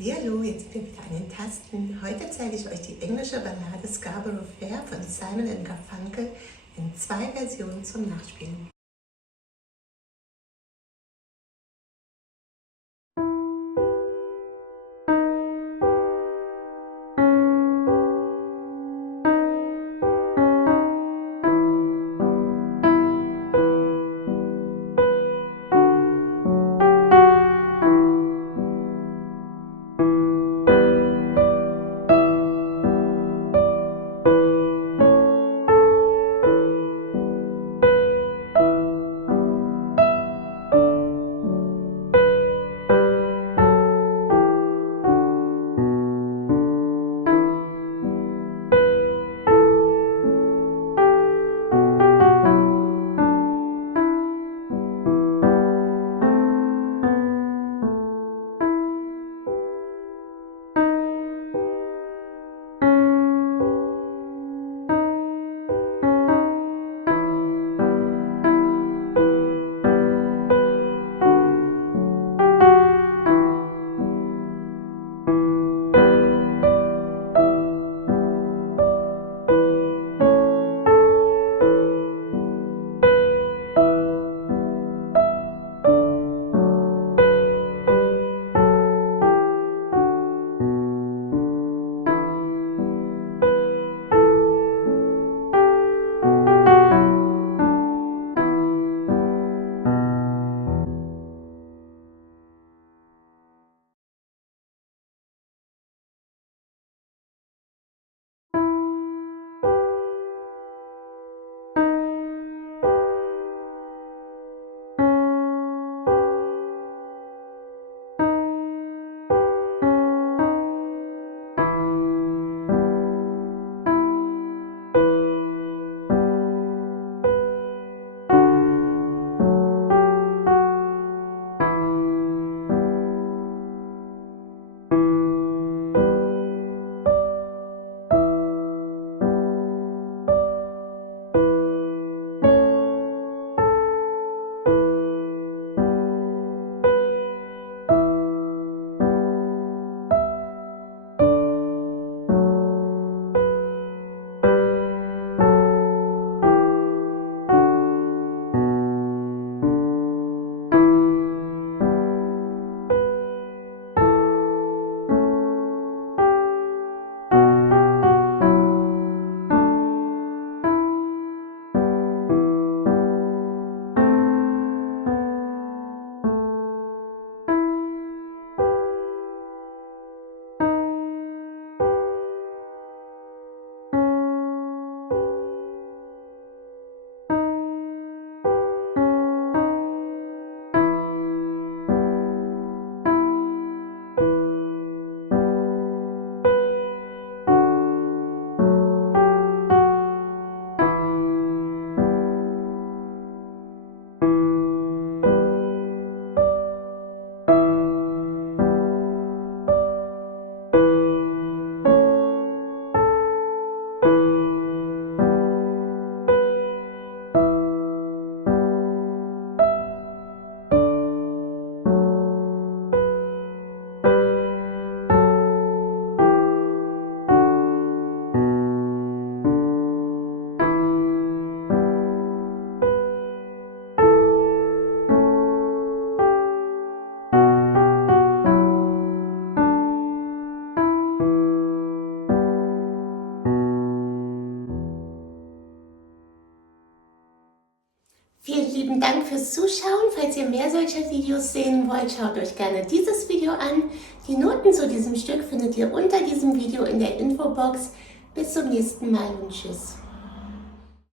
Hallo, jetzt sind wir wieder an den Tasten. Heute zeige ich euch die englische Ballade Scarborough Fair von Simon & Garfunkel in 2 Versionen zum Nachspielen. Vielen lieben Dank fürs Zuschauen. Falls ihr mehr solcher Videos sehen wollt, schaut euch gerne dieses Video an. Die Noten zu diesem Stück findet ihr unter diesem Video in der Infobox. Bis zum nächsten Mal und tschüss.